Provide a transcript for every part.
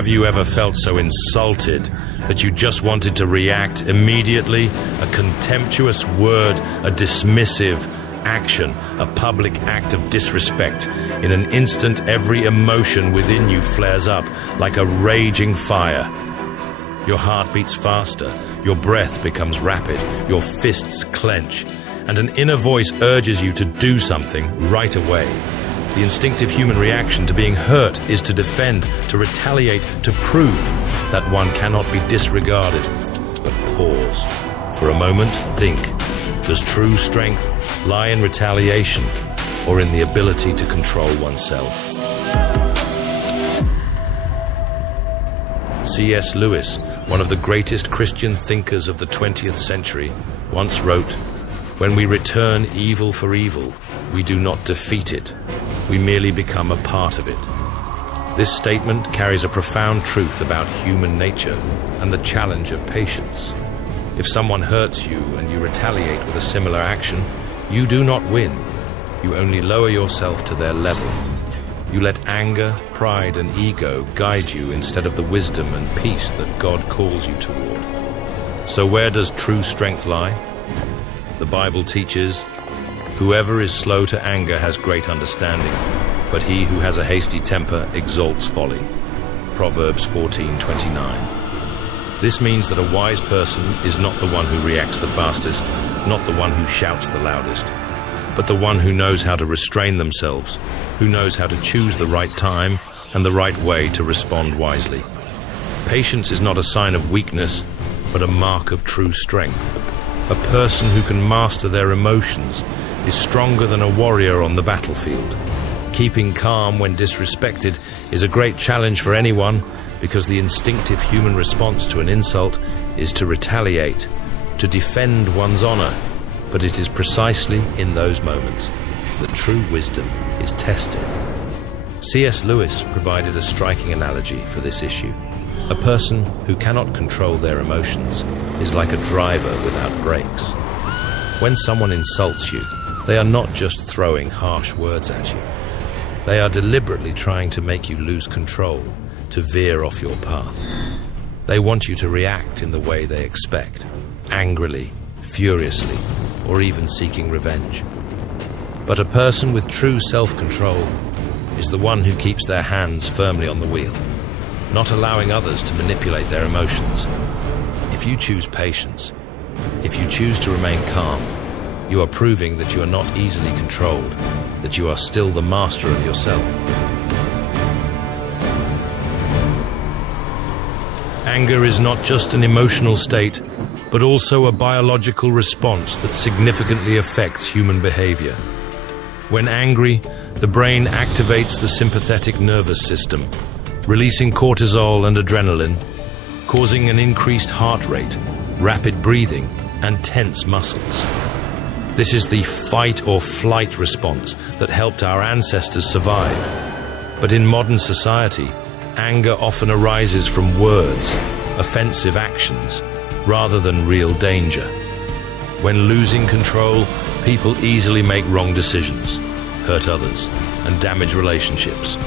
Have you ever felt so insulted that you just wanted to react immediately? A contemptuous word, a dismissive action, a public act of disrespect. In an instant, every emotion within you flares up like a raging fire. Your heart beats faster, your breath becomes rapid, your fists clench, and an inner voice urges you to do something right away. The instinctive human reaction to being hurt is to defend, to retaliate, to prove that one cannot be disregarded. But pause. For a moment, think. Does true strength lie in retaliation or in the ability to control oneself? C.S. Lewis, one of the greatest Christian thinkers of the 20th century, once wrote, "When we return evil for evil, we do not defeat it. We merely become a part of it." This statement carries a profound truth about human nature and the challenge of patience. If someone hurts you and you retaliate with a similar action, you do not win. You only lower yourself to their level. You let anger, pride, and ego guide you instead of the wisdom and peace that God calls you toward. So where does true strength lie? The Bible teaches, "Whoever is slow to anger has great understanding, but he who has a hasty temper exalts folly." Proverbs 14:29. This means that a wise person is not the one who reacts the fastest, not the one who shouts the loudest, but the one who knows how to restrain themselves, who knows how to choose the right time and the right way to respond wisely. Patience is not a sign of weakness, but a mark of true strength. A person who can master their emotions is stronger than a warrior on the battlefield. Keeping calm when disrespected is a great challenge for anyone, because the instinctive human response to an insult is to retaliate, to defend one's honor. But it is precisely in those moments that true wisdom is tested. C.S. Lewis provided a striking analogy for this issue. A person who cannot control their emotions is like a driver without brakes. When someone insults you, they are not just throwing harsh words at you. They are deliberately trying to make you lose control, to veer off your path. They want you to react in the way they expect, angrily, furiously, or even seeking revenge. But a person with true self-control is the one who keeps their hands firmly on the wheel, not allowing others to manipulate their emotions. If you choose patience, if you choose to remain calm, you are proving that you are not easily controlled, that you are still the master of yourself. Anger is not just an emotional state, but also a biological response that significantly affects human behavior. When angry, the brain activates the sympathetic nervous system, releasing cortisol and adrenaline, causing an increased heart rate, rapid breathing, and tense muscles. This is the fight or flight response that helped our ancestors survive. But in modern society, anger often arises from words, offensive actions, rather than real danger. When losing control, people easily make wrong decisions, hurt others, and damage relationships.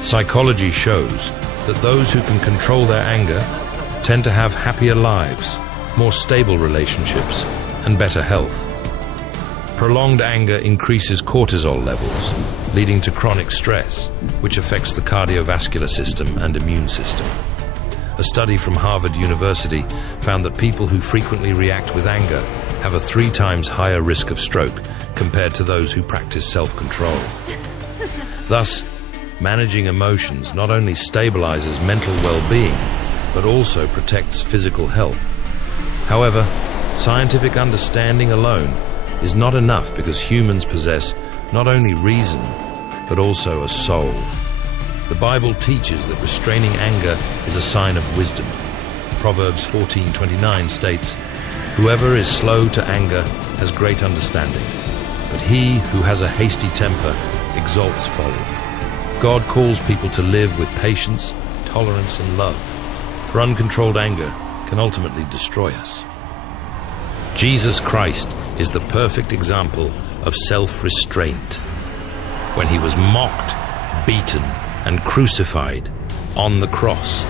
Psychology shows that those who can control their anger tend to have happier lives, more stable relationships, and better health. Prolonged anger increases cortisol levels, leading to chronic stress, which affects the cardiovascular system and immune system. A study from Harvard University found that people who frequently react with anger have a 3 times higher risk of stroke compared to those who practice self-control. Thus, managing emotions not only stabilizes mental well-being, but also protects physical health. However, scientific understanding alone is not enough, because humans possess not only reason, but also a soul. The Bible teaches that restraining anger is a sign of wisdom. Proverbs 14:29 states, "Whoever is slow to anger has great understanding, but he who has a hasty temper exalts folly." God calls people to live with patience, tolerance, and love, for uncontrolled anger can ultimately destroy us. Jesus Christ is the perfect example of self-restraint. When he was mocked, beaten, and crucified, on the cross.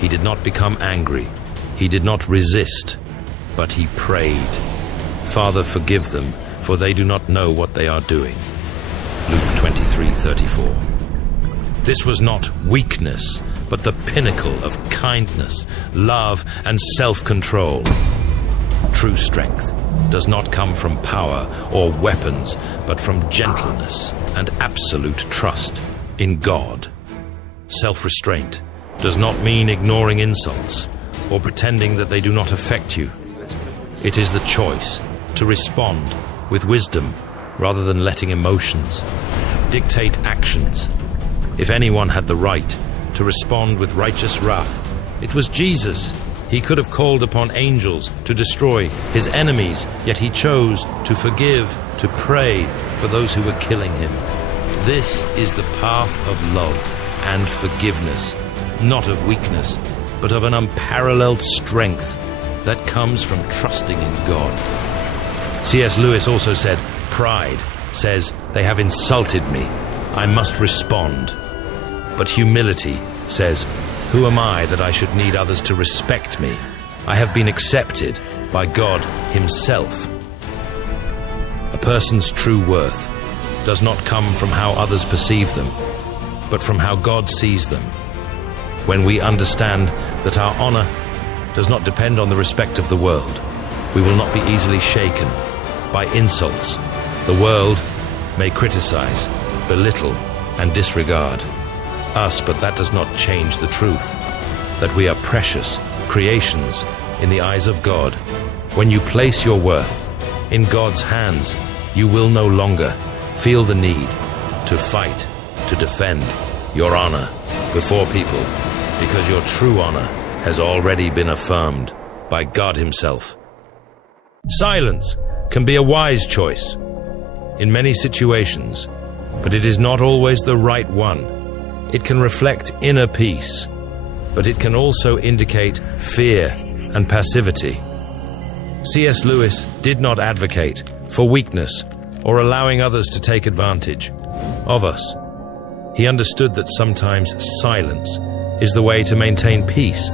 He did not become angry. He did not resist, but he prayed, "Father, forgive them, for they do not know what they are doing." Luke 23:34. This was not weakness, but the pinnacle of kindness, love, and self-control. True strength does not come from power or weapons, but from gentleness and absolute trust in God. Self-restraint does not mean ignoring insults or pretending that they do not affect you. It is the choice to respond with wisdom rather than letting emotions dictate actions. If anyone had the right to respond with righteous wrath, it was Jesus. He could have called upon angels to destroy his enemies, yet he chose to forgive, to pray for those who were killing him. This is the path of love and forgiveness, not of weakness, but of an unparalleled strength that comes from trusting in God. C.S. Lewis also said, "Pride says, they have insulted me, I must respond. But humility says, who am I that I should need others to respect me? I have been accepted by God himself." A person's true worth does not come from how others perceive them, but from how God sees them. When we understand that our honor does not depend on the respect of the world, we will not be easily shaken by insults. The world may criticize, belittle, and disregard us, but that does not change the truth that we are precious creations in the eyes of God. When you place your worth in God's hands, you will no longer feel the need to fight, to defend your honor before people, because your true honor has already been affirmed by God himself. Silence can be a wise choice in many situations, but it is not always the right one. It can reflect inner peace, but it can also indicate fear and passivity. C.S. Lewis did not advocate for weakness or allowing others to take advantage of us. He understood that sometimes silence is the way to maintain peace,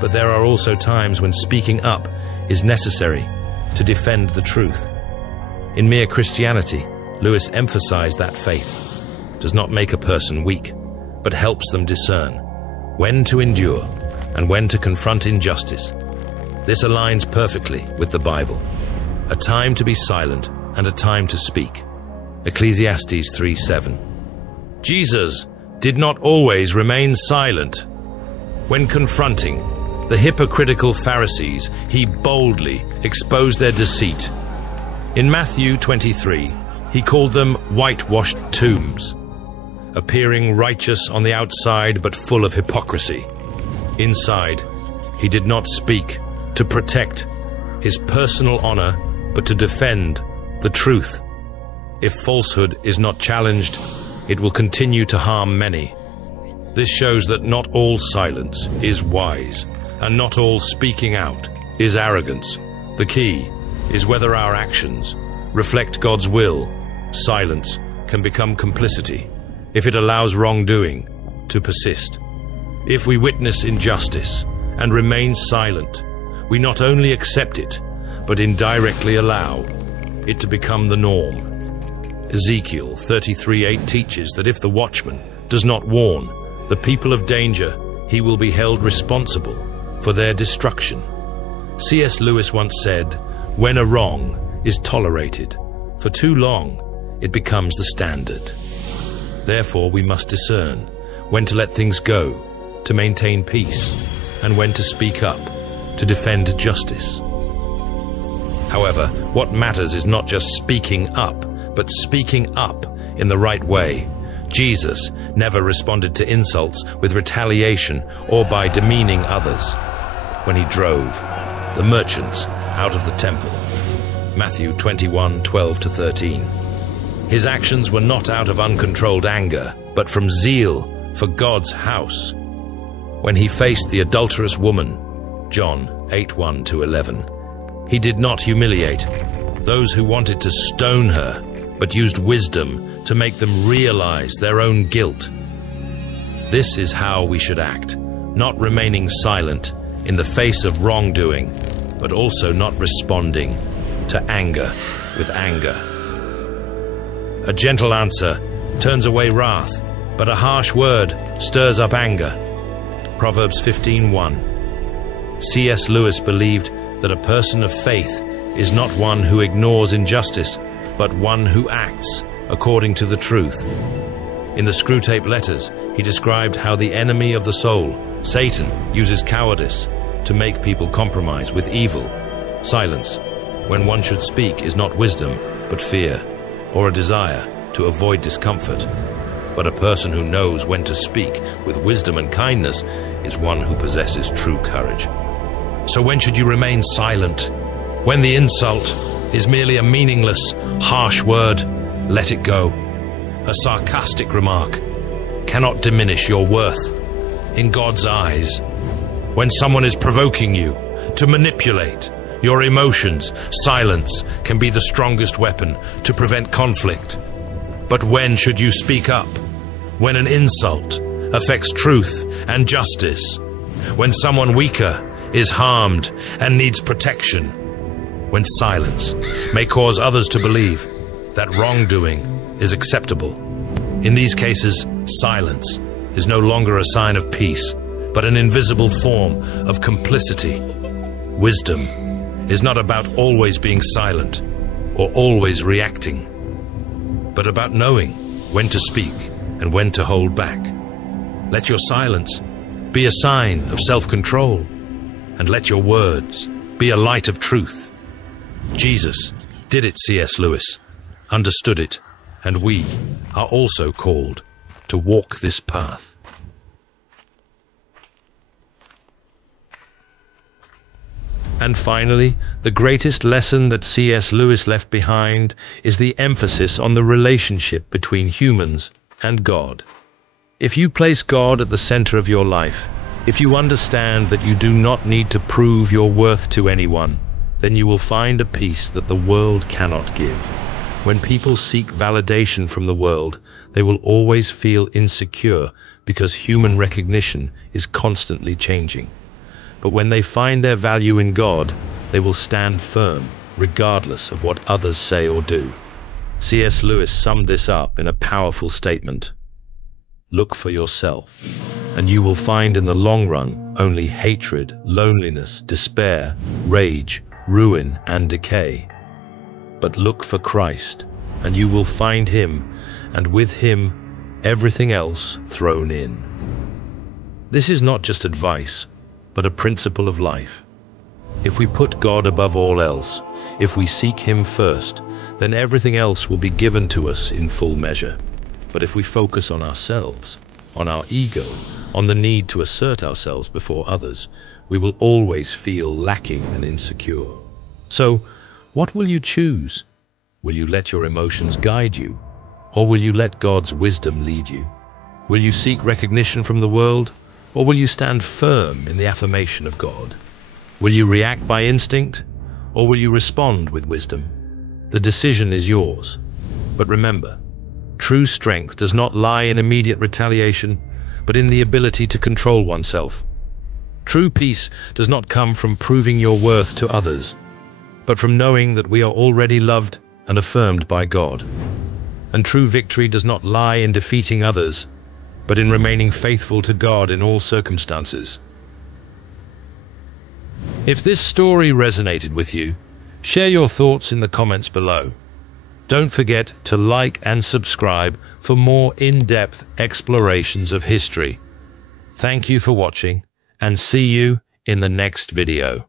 but there are also times when speaking up is necessary to defend the truth. In Mere Christianity, Lewis emphasized that faith does not make a person weak, but helps them discern when to endure and when to confront injustice. This aligns perfectly with the Bible. A time to be silent and a time to speak. Ecclesiastes 3:7. Jesus did not always remain silent. When confronting the hypocritical Pharisees, he boldly exposed their deceit. In Matthew 23, he called them whitewashed tombs, appearing righteous on the outside but full of hypocrisy. Inside, he did not speak to protect his personal honor, but to defend the truth. If falsehood is not challenged, it will continue to harm many. This shows that not all silence is wise, and not all speaking out is arrogance. The key is whether our actions reflect God's will. Silence can become complicity if it allows wrongdoing to persist. If we witness injustice and remain silent, we not only accept it, but indirectly allow it to become the norm. Ezekiel 33:8 teaches that if the watchman does not warn the people of danger, he will be held responsible for their destruction. C.S. Lewis once said, "When a wrong is tolerated for too long, it becomes the standard." Therefore, we must discern when to let things go to maintain peace, and when to speak up to defend justice. However, what matters is not just speaking up, but speaking up in the right way. Jesus never responded to insults with retaliation or by demeaning others. When he drove the merchants out of the temple, Matthew 21:12-13, his actions were not out of uncontrolled anger, but from zeal for God's house. When he faced the adulterous woman, John 8:1-11, he did not humiliate those who wanted to stone her, but used wisdom to make them realize their own guilt. This is how we should act, not remaining silent in the face of wrongdoing, but also not responding to anger with anger. A gentle answer turns away wrath, but a harsh word stirs up anger. Proverbs 15:1. C.S. Lewis believed that a person of faith is not one who ignores injustice, but one who acts according to the truth. In the Screwtape Letters, he described how the enemy of the soul, Satan, uses cowardice to make people compromise with evil. Silence, when one should speak, is not wisdom, but fear, or a desire to avoid discomfort. But a person who knows when to speak with wisdom and kindness is one who possesses true courage. So when should you remain silent? When the insult is merely a meaningless, harsh word, let it go. A sarcastic remark cannot diminish your worth in God's eyes. When someone is provoking you to manipulate your emotions, silence can be the strongest weapon to prevent conflict. But when should you speak up? When an insult affects truth and justice. When someone weaker is harmed and needs protection. When silence may cause others to believe that wrongdoing is acceptable. In these cases, silence is no longer a sign of peace, but an invisible form of complicity. Wisdom is not about always being silent or always reacting, but about knowing when to speak and when to hold back. Let your silence be a sign of self-control, and let your words be a light of truth. Jesus did it, C.S. Lewis understood it, and we are also called to walk this path. And finally, the greatest lesson that C.S. Lewis left behind is the emphasis on the relationship between humans and God. If you place God at the center of your life, if you understand that you do not need to prove your worth to anyone, then you will find a peace that the world cannot give. When people seek validation from the world, they will always feel insecure because human recognition is constantly changing. But when they find their value in God, they will stand firm, regardless of what others say or do. C.S. Lewis summed this up in a powerful statement. Look for yourself, and you will find in the long run only hatred, loneliness, despair, rage, ruin, and decay. But look for Christ, and you will find Him, and with Him, everything else thrown in. This is not just advice, but a principle of life. If we put God above all else, if we seek Him first, then everything else will be given to us in full measure. But if we focus on ourselves, on our ego, on the need to assert ourselves before others, we will always feel lacking and insecure. So, what will you choose? Will you let your emotions guide you? Or will you let God's wisdom lead you? Will you seek recognition from the world? Or will you stand firm in the affirmation of God? Will you react by instinct? Or will you respond with wisdom? The decision is yours. But remember, true strength does not lie in immediate retaliation, but in the ability to control oneself. True peace does not come from proving your worth to others, but from knowing that we are already loved and affirmed by God. And true victory does not lie in defeating others, but in remaining faithful to God in all circumstances. If this story resonated with you, share your thoughts in the comments below. Don't forget to like and subscribe for more in-depth explorations of history. Thank you for watching, and see you in the next video.